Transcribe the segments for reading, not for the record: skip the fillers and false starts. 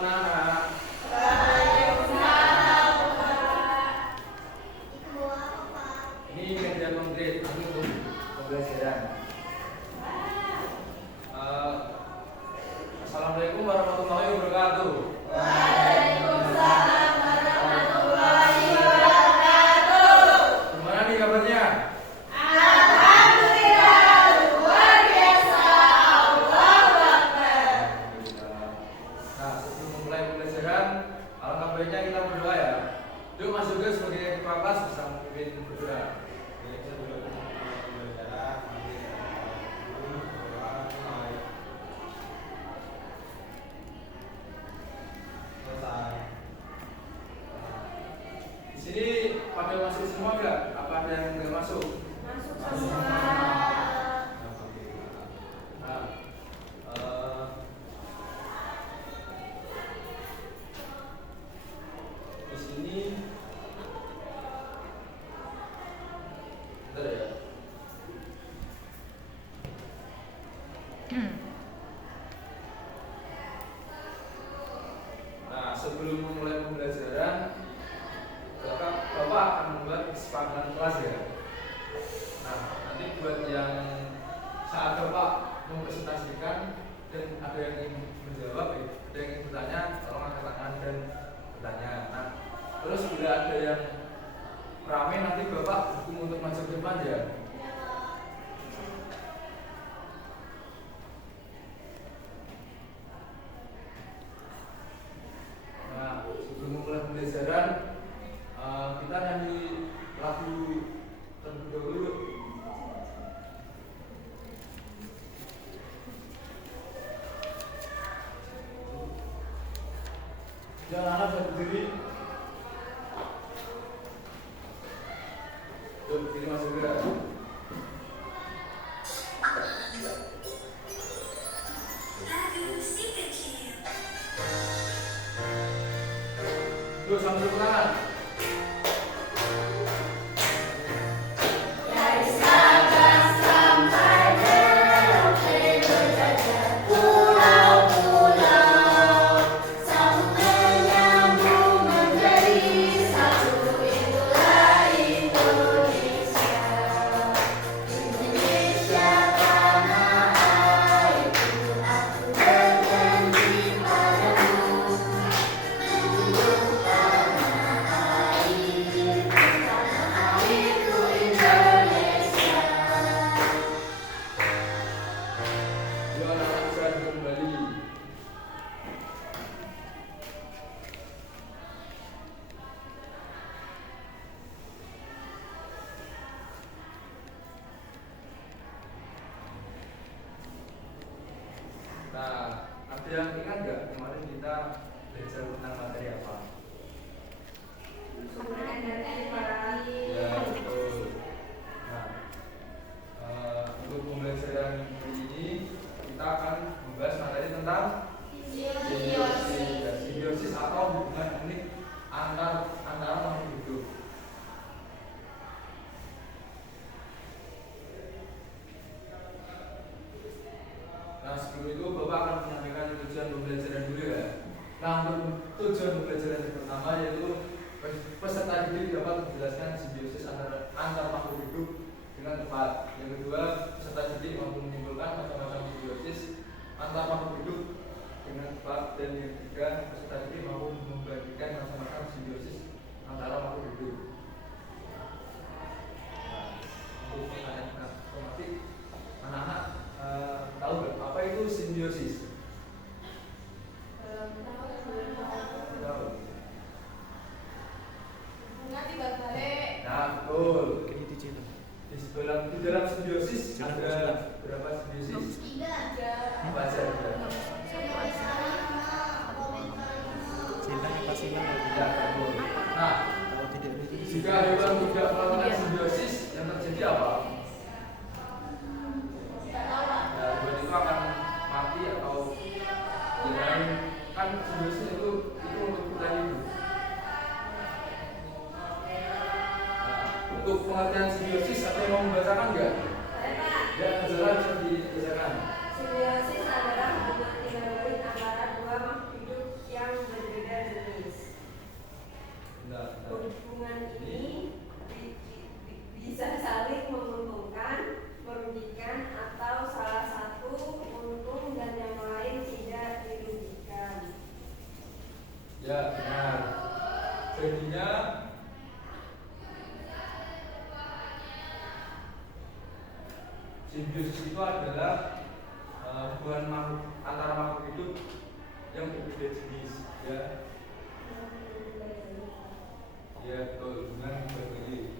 anak-anak. Ini kajian konkret untuk pembelajaran. Assalamualaikum warahmatullahi wabarakatuh. Waalaikumsalam warahmatullahi wabarakatuh. Gimana nih kabarnya? Alhamdulillah, luar biasa. Allahu Akbar. Nah, sebelum memulai pembelajaran, alangkah baiknya kita berdoa ya. Yuk masuk ke sebagai kepala kelas bisa memimpin berdoa. Di sini pada masuk semua enggak? Apa ada yang enggak masuk? Masuk semua. Nah, di sini bentar ya. Nah, sebelum memulai pembelajaran, Bapak akan membuat kesepakatan kelas ya. Nah, nanti buat yang saat Bapak mempresentasikan dan ada yang ingin menjawab, ada yang ingin bertanya, tolong angkat tangan dan bertanya. Nah, terus bila ada yang rame nanti Bapak dukung untuk maju ke depan ya. Nah, sebelum memulai pembelajaran, kita nyanyi lagu terlebih dahulu. Jangan anak berdiri. Tuh, ini masuk gerak. Tuh, sambil tepuk tangan. Dari Sabang sampai Merauke berjajah pulau-pulau, sambung menyambung menjadi satu. Itulah Indonesia. Indonesia tanah airku, aku berjanji padamu, menjunjung tanah airku Indonesia. Yuk anak-anak bisa kembali. Nah, ada yang ingat nggak kemarin kita belajar tentang materi apa? Ya, betul. Nah, untuk pembelajaran hari ini kita akan membahas materi tentang simbiosis. Simbiosis atau hubungan unik antara makhluk hidup. Nah, sebelum itu Bapak akan menyampaikan tujuan pembelajaran dulu ya. Nah, untuk tujuan pembelajaran yang pertama yaitu peserta didik dapat menjelaskan simbiosis antar makhluk hidup dengan tepat. Yang kedua, peserta didik mampu menyimpulkan macam-macam simbiosis antar makhluk hidup dengan tepat. Dan yang ketiga, peserta didik mampu membagikan macam-macam simbiosis antara makhluk hidup. Nah, untuk pertanyaan otomatis, anak-anak tahu nggak apa itu simbiosis? Tahu. Nah, betul. Di dalam simbiosis ada berapa simbiosis? 3. Apa aja? Ya, betul. Nah, jika hewan tidak melakukan simbiosis, yang terjadi apa? Ya, hewan itu akan mati atau yang lain. Kan simbiosis itu untuk kita hidup. Untuk pengertian simbiosis, ada yang mau membacakan nggak? Ya, jelas bisa dibacakan. Simbiosis adalah hubungan tidak baik antara dua makhluk hidup yang Ya, benar. Jadinya simbiosis itu adalah hubungan antara makhluk hidup yang berbeda jenis, ya. Ya, betul, hubungan berbeda.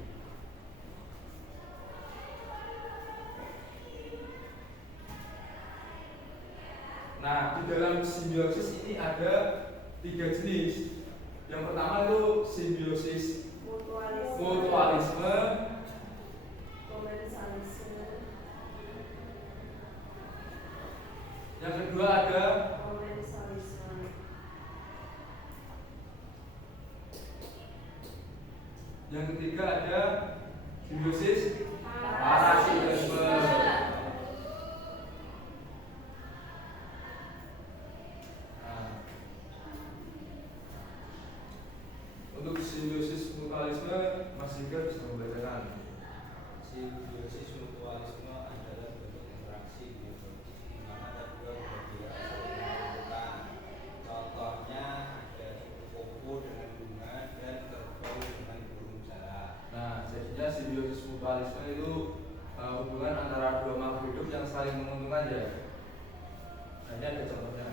Nah, di dalam simbiosis ini ada 3 jenis. Yang pertama itu simbiosis mutualisme, komensalisme, yang kedua ada komensalisme, yang ketiga ada simbiosis parasitisme. Untuk simbiosis mutualisme, Mas Jika bisa membacakan. Simbiosis mutualisme adalah bentuk interaksi biologis di mana kedua belah pihak saling menguntungkan. Contohnya ada kupu-kupu dengan bunga dan kerbau dengan burung jalak. Nah, jadinya simbiosis mutualisme itu hubungan antara dua makhluk hidup yang saling menguntungkan, ya. Nah, ini ada contohnya.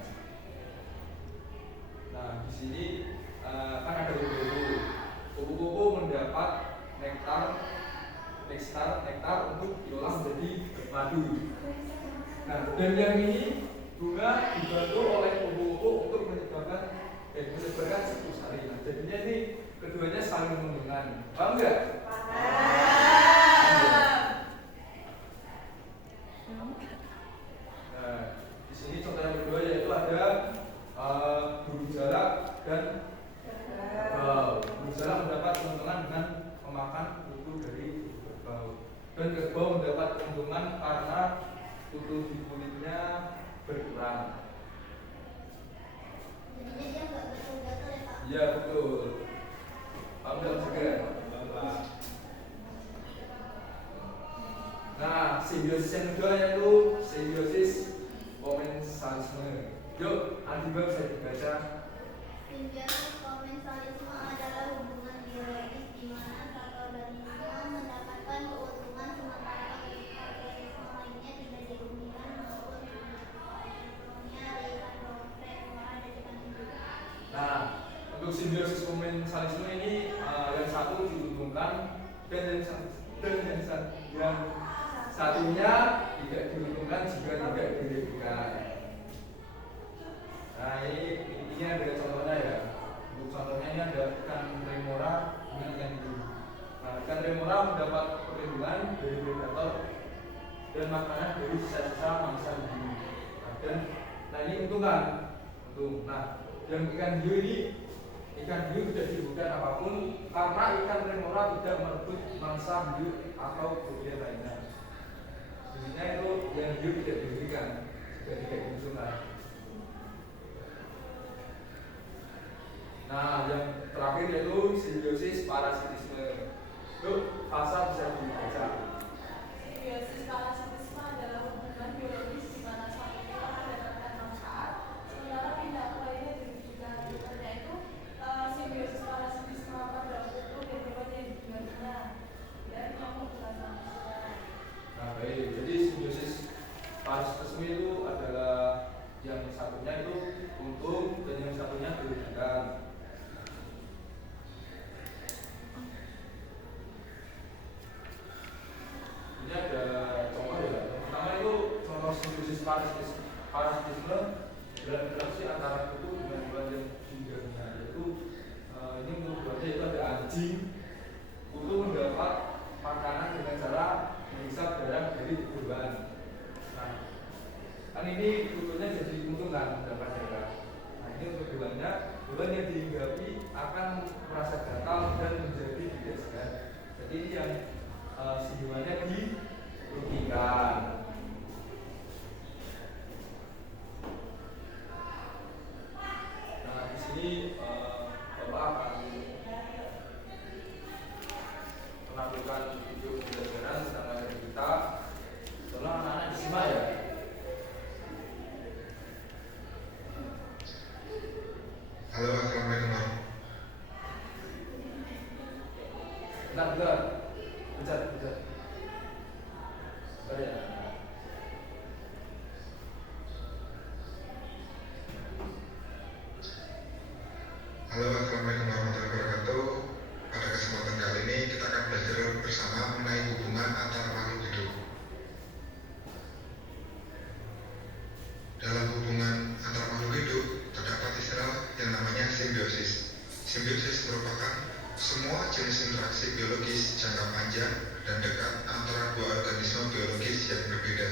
Nah, di sini kan ada kupu-kupu. Kupu-kupu mendapat nektar untuk diolah menjadi madu. Nah, dan yang ini bunga dibantu oleh kupu-kupu untuk menyebarkan siklus hari. Nah, jadinya ini keduanya saling menguntungkan. Paham nggak? Nah, di sini contoh yang kedua yaitu ada burung jalak dan kerbau. Burung jalak mendapat keuntungan dengan memakan kutu dari kerbau, dan kerbau mendapat keuntungan karena kutu di kulitnya berkurang. jadinya dia nggak gatal-gatal ya Pak. Iya, betul. Paham nggak juga? Bapak, Nah, simbiosis yang kedua yaitu simbiosis komensalisme. Yuk, Andi bisa dibaca. Simbiosis komensalisme adalah hubungan biologis di mana satu organisme mendapatkan keuntungan sementara organisme lainnya tidak dirugikan maupun contohnya Remora dan ikan hidup. Nah, untuk simbiosis komensalisme ini yang satu diuntungkan dan yang satunya tidak diuntungkan jika tidak dirugikan. Nah, ini intinya ada contohnya, ya. Untuk contohnya ini ada ikan remora dengan ikan hidup. Nah, ikan remora mendapat perlindungan dari predator dan makanan dari sisa-sisa mangsa hiu. Nah, ini untungan. Nah, yang ikan hiu ini, ikan hiu tidak dirugikan apapun karena ikan remora tidak merebut mangsa hiu atau bagian lainnya. Intinya itu yang hiu tidak dirugikan jika tidak diuntungkan. Nah, yang terakhir yaitu simbiosis parasitisme. Yuk, Fasa bisa dibaca. Simbiosis parasitisme adalah hubungan biologis di mana satu pihak mendapatkan manfaat sementara pihak lainnya dirugikan. Contohnya itu simbiosis parasitisme pada kutu dan hewan yang didengarnya dan nyamuk dengan manusia. Nah, baik. Jadi simbiosis parasitisme itu adalah yang satunya itu untung dan yang satunya dirugikan. Ini ada contoh, ya. Yang pertama itu contoh simbiosis parasitisme dalam interaksi antara kutu dengan hewan yang didengarnya, yaitu ini untuk buatnya itu ada anjing. Kutu mendapat makanan dengan cara menghisap darah dari hewan. Nah, kan ini kutunya jadi untungan mendapat darah. Nah, ini untuk hewannya, hewan yang dihinggapi akan merasa gatal dan menjadi tidak sehat. Jadi ini yang si hewannya dirugikan. Nah, di sini Bapak akan menampilkan video pembelajaran tentang materi kita. Tolong anak-anak disimak, ya. Halo, Assalamualaikum Simbiosis merupakan semua jenis interaksi biologis jangka panjang dan dekat antara dua organisme biologis yang berbeda.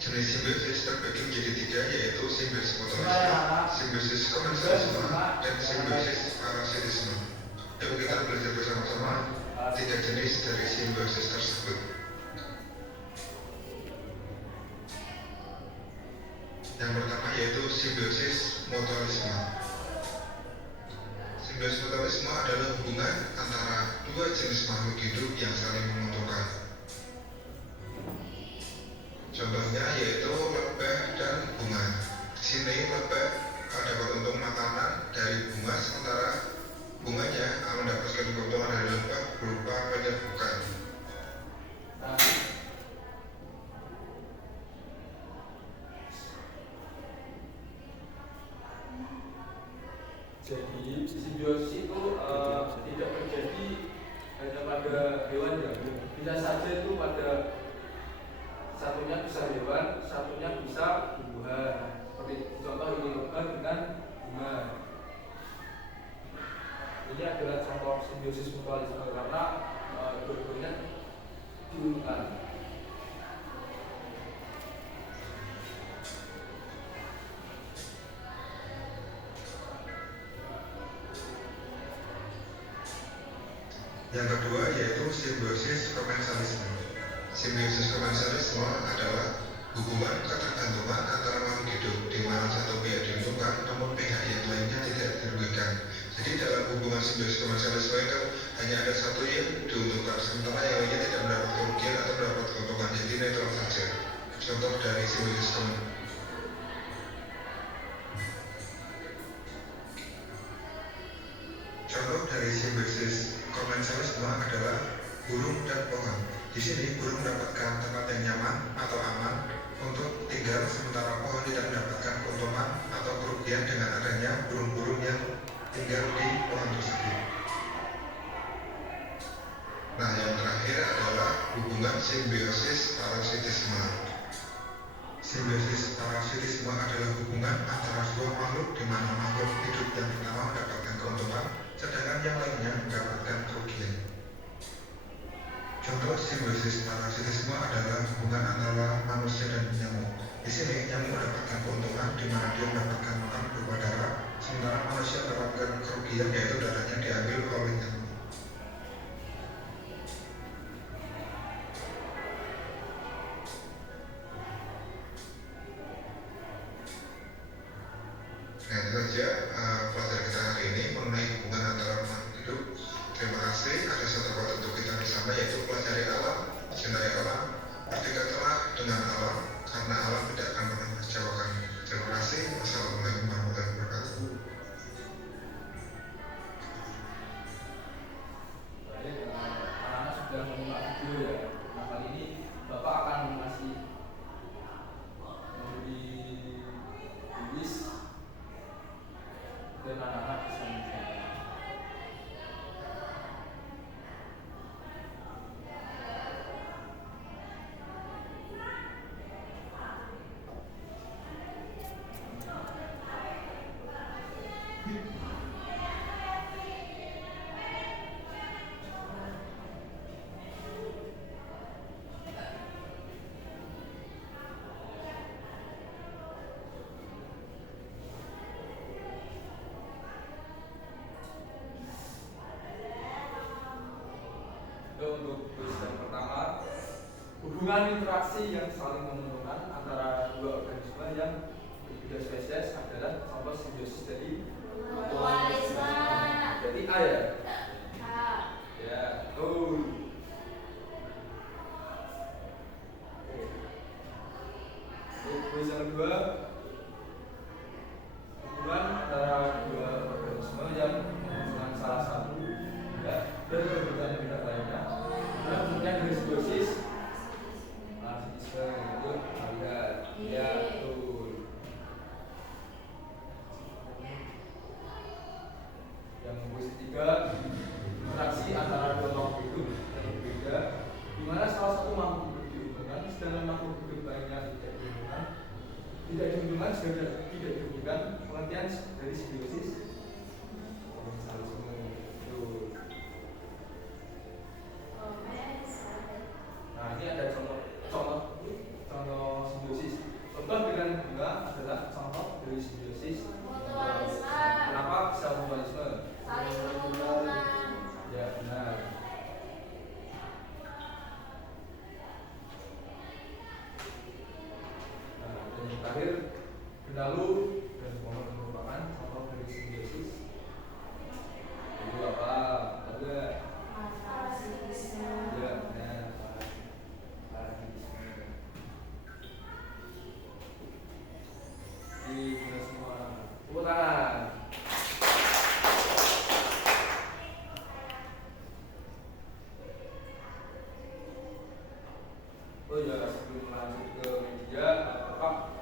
Jenis simbiosis terbagi menjadi tiga, yaitu simbiosis mutualisme, simbiosis komensalisme, dan simbiosis parasitisme. Yuk kita belajar bersama-sama tiga jenis dari simbiosis tersebut. Yang pertama yaitu simbiosis mutualisme. Simbiosis mutualisme adalah hubungan antara dua jenis makhluk hidup yang saling menguntungkan. Contohnya yaitu lebah dan bunga. Di sini lebah dapat untung makanan dari bunga, sementara bunganya mendapatkan keuntungan dari lebah berupa penyerbukan. Jadi simbiosis itu tidak terjadi hanya pada hewan ya, bisa saja itu pada satunya bisa hewan, satunya bisa tumbuhan. Seperti contoh ini lebah dengan bunga. Ini adalah contoh simbiosis mutualisme karena dua-duanya diuntungkan. Yang kedua yaitu simbiosis komensalisme. Simbiosis komensalisme adalah hubungan ketergantungan antara makhluk hidup di mana satu pihak diuntungkan namun pihak yang lainnya tidak dirugikan. Jadi dalam hubungan simbiosis komensalisme itu hanya ada satu yang diuntungkan sementara yang lainnya tidak mendapat kerugian atau mendapat keuntungan, jadi netral saja. Contoh dari simbiosis komensalisme adalah burung dan pohon. Di sini burung mendapatkan tempat yang nyaman atau aman untuk tinggal, sementara pohon tidak mendapatkan keuntungan atau kerugian dengan adanya burung-burung yang tinggal di pohon tersebut. Nah, yang terakhir adalah hubungan simbiosis parasitisme. Simbiosis parasitisme adalah hubungan antara dua makhluk di mana makhluk hidup yang pertama mendapatkan keuntungan, sedangkan yang lainnya mendapatkan kerugian. Contoh simbiosis parasitisme adalah hubungan antara manusia dan nyamuk. Di sini nyamuk mendapatkan keuntungan di mana dia mendapatkan makan berupa darah, sementara manusia mendapatkan kerugian yaitu darahnya diambil oleh nyamuk. Nah, itu saja pelajaran kita hari ini mengenai hubungan antara makhluk hidup. Terima kasih. Ada satu kata untuk kita bersama yaitu pelajari alam, cintai alam, bertingkatlah dengan alam karena alam tidak akan pernah mengecewakan. Terima kasih. Wassalamualaikum warahmatullahi wabarakatuh. Baik, anak-anak sudah menyimak video ya. Nah, kali ini Bapak akan memberi kuis dan anak-anak bisa menjawab. Untuk kuis yang pertama, hubungan interaksi yang saling menguntungkan antara dua organisme yang berbeda spesies adalah contoh simbiosis dari Mutualisme. Jadi A ya? A. Ya, betul. Untuk kuis yang kedua, hubungan antara dua organisme yang menguntungkan salah satu ya, dan berbeda beda lainnya. Yang dari simbiosis parasitisme itu ada ya betul. Yang kuis ketiga, sudah tidak diberikan pengertian dari simbiosis komensalisme itu. Nah ini ada contoh simbiosis. Contoh dengan bunga adalah contoh dari simbiosis Mutualisme. Kenapa bisa mutualisme? Saling menguntungkan. Ya benar. Nah, dan yang terakhir benalu dan momen merupakan contoh dari simbiosis. Itu apa? Tahu nggak? Parasitisme. Ya benar. Parasitisme. Di kita semua tepuk tangan. Oh ya, sebelum lanjut ke media, Bapak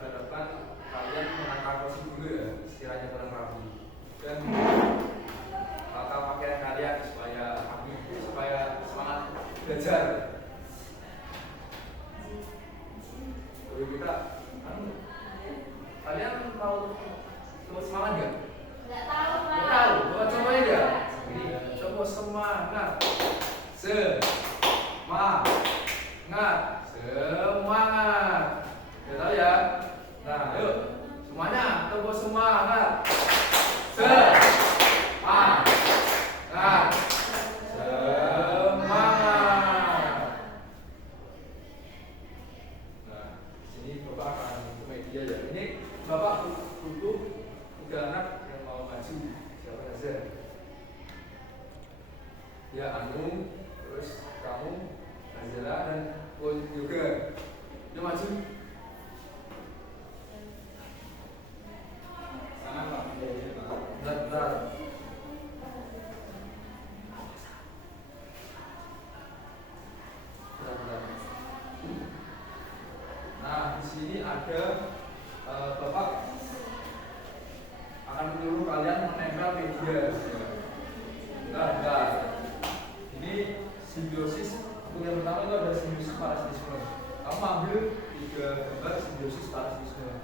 harapkan kalian menata kursi dulu ya, sekiranya kurang rapi. Dan tata pakaian kalian supaya semangat belajar. Jadi kita, kalian tahu semangat nggak? Nggak tahu, Pak. Nggak tahu, coba cobain ya. Coba semangat, semangat. Ya tahu ya. Nah, yuk semuanya coba semangat, semangat. Nah, sini Bapak akan ke media ya. Ini Bapak butuh 3 anak yang mau maju. Siapa saja? Ya, Anung, terus kamu, Angela, dan Yoga. Yuk maju. Sana Pak, videonya Pak. Bentar. Nah, di sini ada Bapak akan menyuruh kalian menempel media. Bentar. Ini simbiosis. Untuk yang pertama itu ada simbiosis parasitisme. Kamu ambil 3 gambar simbiosis parasitisme.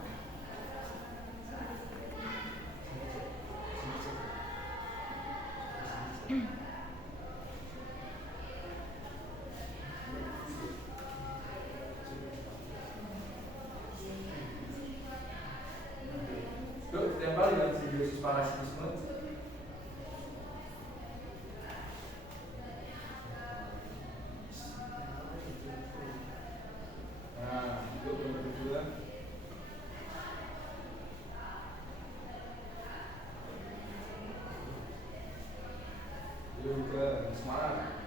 Yuk, tempel dengan simbiosis parasitisme. Nah, yuk gambar kedua. Yuk juga semangat.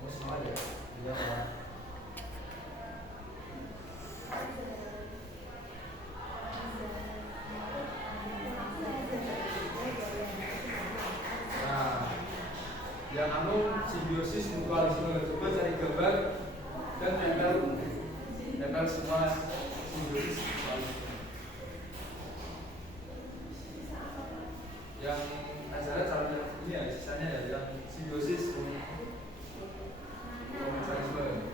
Mau semangat ya? Iya ya. Nah, yang simbiosis mutualisme. Coba cari gambar dan tempel semua simbiosis mutualisme. Yang acara cara ini ya, sisanya ya yang simbiosis komensalisme.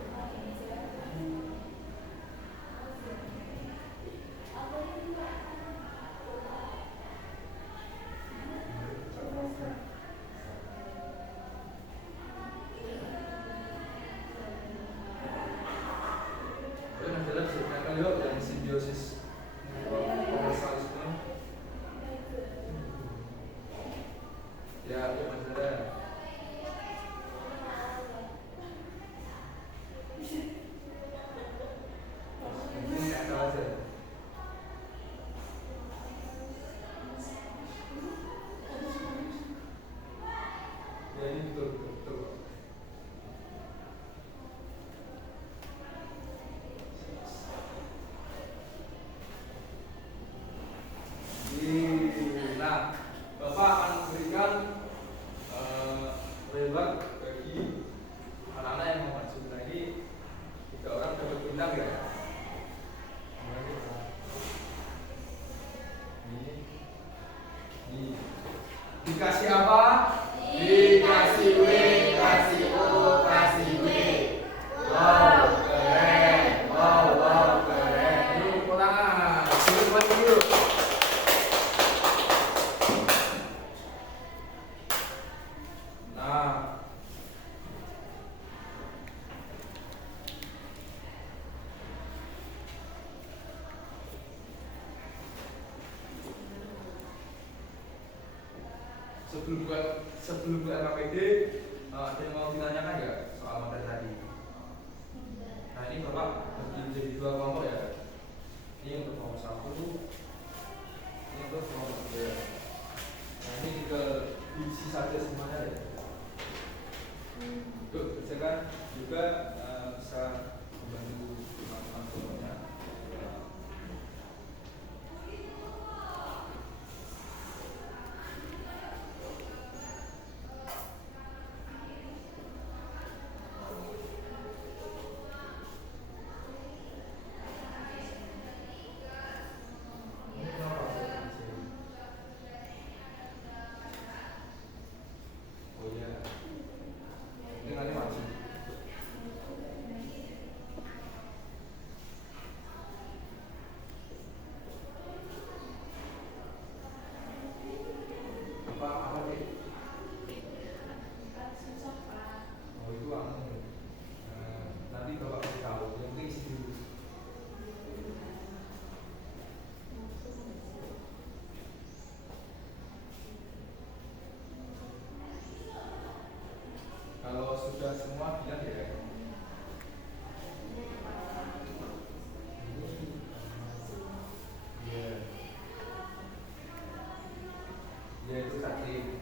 Yang simbiosis komensalisme. Ya, itu masalah. Mungkin kata aja. Ya ini betul. Nah, Bapak akan memberikan reward bagi anak-anak yang mau maju. Nah ini 3 orang dapat bintang ya. Ini dikasih apa? Dikasih W, kasih O, kasih W. Wow, keren. Wow, keren. Ini tepuk tangan. Nah, sebelum ke LKPD, ada yang mau ditanyakan nggak soal materi tadi? Nah, ini Bapak bagi menjadi dua kelompok ya. Ini untuk kelompok 1, ini untuk kelompok 2. Nah, ini tinggal diisi saja semuanya ya. Untuk kerjakan juga bisa membantu teman-teman semuanya. Oh iya, ini nanti wajib. Apa nih? Oh itu anu. Nanti Bapak kasih tahu. Yang penting isi dulu. Kalau sudah semua bilang ya. Iya. Ya itu tadi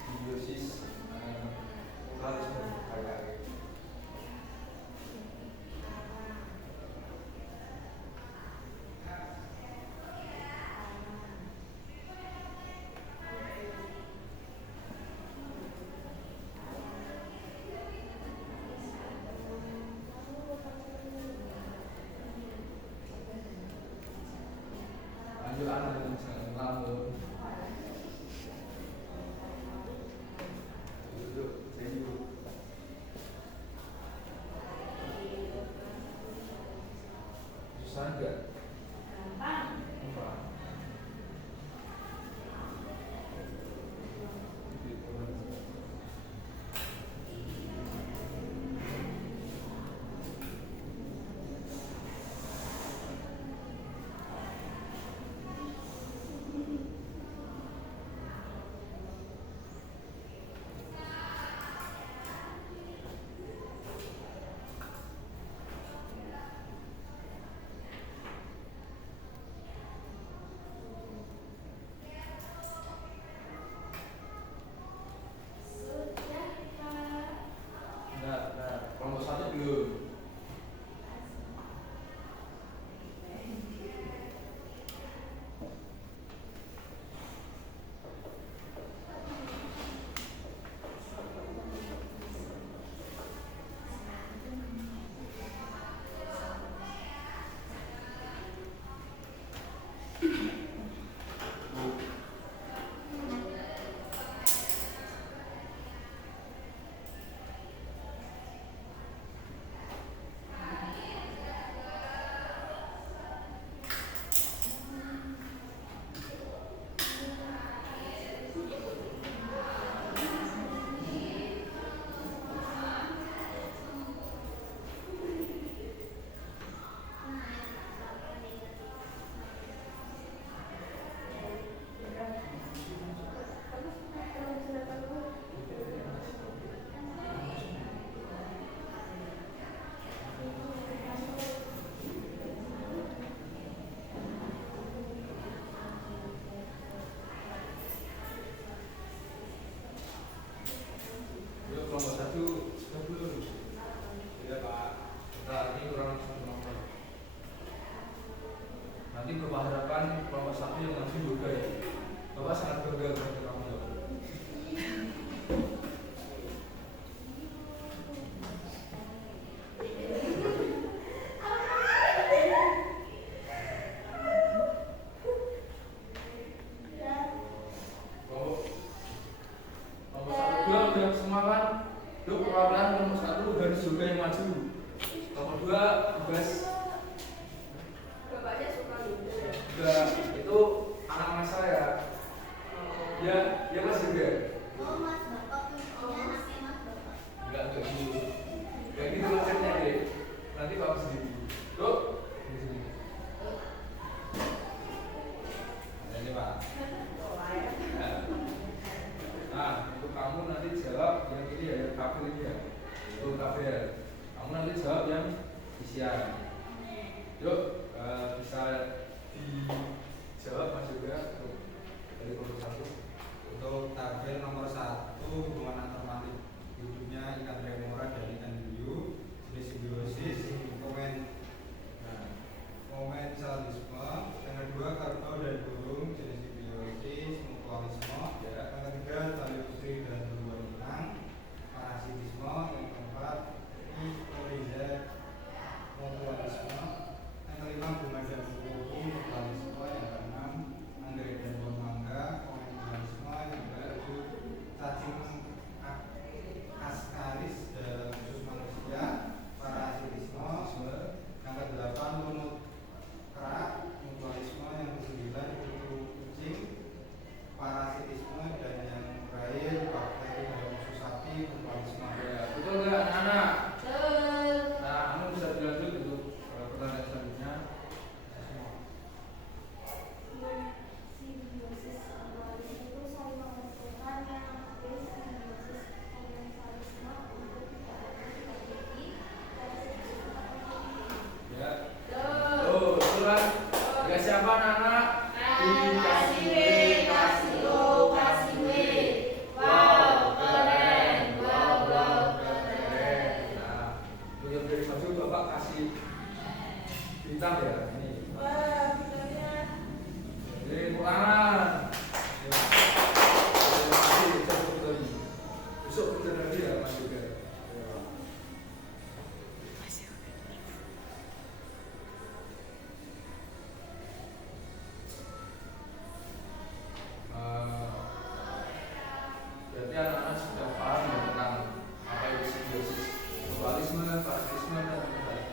simbiosis pluralisme kayak. Lanjut anak dengan jangan ngelamun. Duduk, jadi duduk. Susah enggak? Gampang. Nah, kelompok 1 belum. Kelompok 1 sudah belum? Tidak Pak. Nah, ini kurang satu nomor. Nanti Bapak harapkan kelompok 1 yang langsung juga ya. Bapak sangat bangga dengan kamu ya. Kelompok 1 2 udah semua kan? Lu perwakilan kelompok 1 harus juga yang maju. Kelompok 2 tugas. Bapaknya suka gitu ya. Enggak, itu anak-anak saya. Ya, ya Mas juga. Oh mas, bapak punya anak kafir ini ya. Itu kafir. Kamu nanti jawab yang isian. Yuk bisa dijawab Mas Yoga dari kelompok 1. Untuk tabel nomor 1, hubungan antar makhluk hidupnya ikan remora dan ikan hiu, jenis simbiosis, komensalisme. Yang kedua, kerbau dan burung, jenis simbiosis, mutualisme. Yang ketiga, tali putri dan beruang inang, parasitisme. Yang keempat, ikoriza, mutualisme. Yang kelima, bunga dan kuku, mutualisme. Yang keenam, anggrek dan pohon mangga, komensalisme. Yang ketujuh, cacing askaris dalam khusus manusia, parasitisme. Yang kedelapan, lumut kerak, mutualisme. Yang kesembilan, kutu kucing, parasitisme. Dan yang terakhir, bakteri dalam khusus sapi, mutualisme. Ya, betul nggak anak-anak? Nah, kamu bisa dilanjut untuk pertanyaan selanjutnya. Simbiosis mutualisme itu saling menguntungkan, yang simbiosis komensalisme untuk tidak ada strategi parasitisme atau Ya. Tuh, betul kan? Ya siapa anak-anak? Kasih W, kasih O, kasih W. Wow, keren. Wow, keren. Nah, untuk yang dari satu Bapak kasih bintang ya ini. Wah, bintangnya. Jadi ulangan. Ya. Terima kasih cukup tadi. Besok kita lagi ya Mas Yoga. Ya. Berarti anak-anak sudah paham ya tentang apa itu simbiosis, mutualisme, parasitisme, dan mutualisme.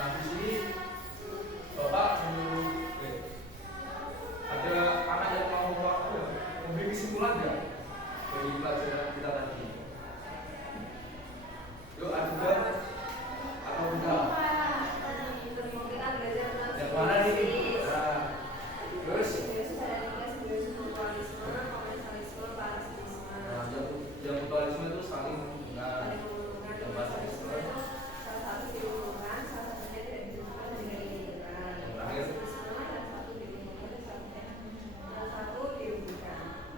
Nah, di sini Bapak ada anak yang mau memberi kesimpulan nggak dari pelajaran kita tadi? Yuk, ada nggak? Atau enggak? Yang mana nih? Nah, terus? Nah, yang mutualisme itu saling menguntungkan. Yang parasitisme,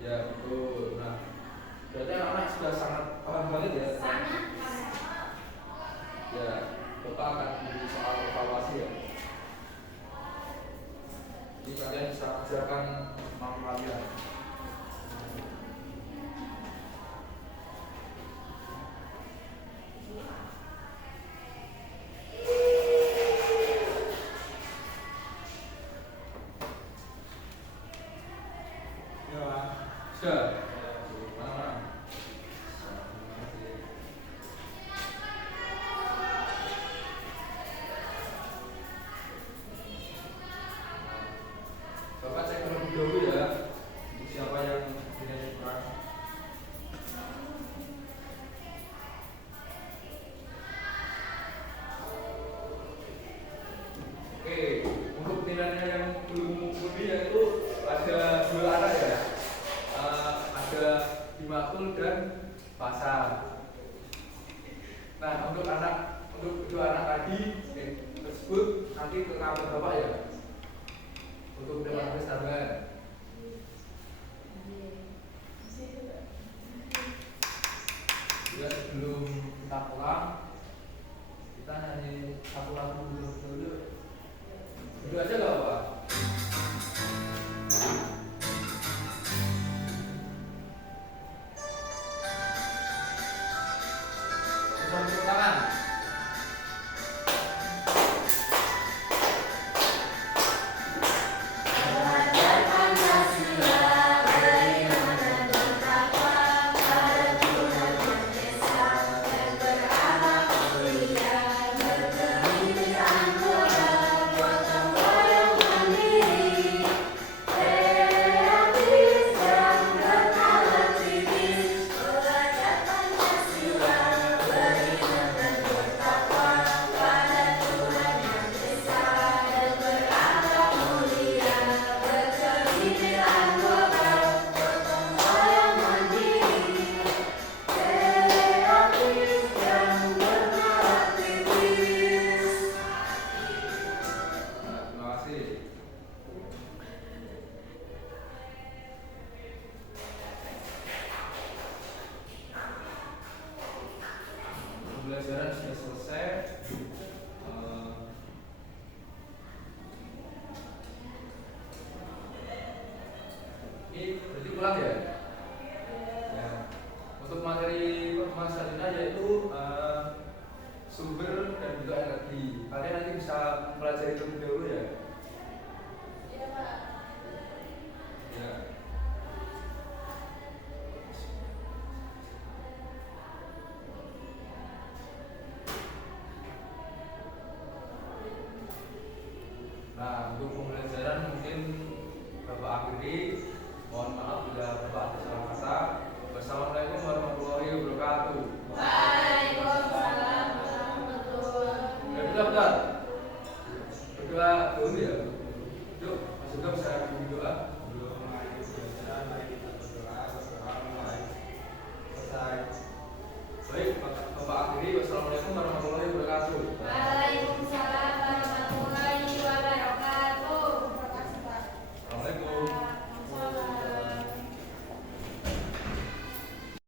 ya betul. Nah, berarti anak-anak sudah sangat paham banget ya. Ya, Bapak akan beri soal evaluasi ya. Jadi kalian bisa kerjakan mampu kalian. Ya, Pak. Sudah. Mana-mana. Bapak cek terlebih dahulu ya. Untuk siapa yang punya kurang. Oke, untuk nilainya yang belum mumpuni yaitu ada dua arah ya. Ada Himakul dan Pasar. Nah, untuk kedua anak tadi tersebut nanti ke kamar Bapak ya. Untuk dewan persidangan. Ya, sebelum kita pulang, kita nyanyi satu lagu dulu. Dulu aja gak apa? Tepuk tangan. Belajar ini berarti pulang ya. Ya. Untuk materi pertemuan selanjutnya yaitu sumber dan juga energi. Kalian nanti bisa mempelajari terlebih dahulu ya. Iya, Pak. Ya. Nah, untuk pembelajaran mungkin Bapak akhiri. Mohon maaf bila Bapak ada salah kata. Wassalamualaikum warahmatullahi wabarakatuh. Waalaikumsalam warahmatullahi wabarakatuh. Bentar. Berdua dulu ya. Yuk, masuk ke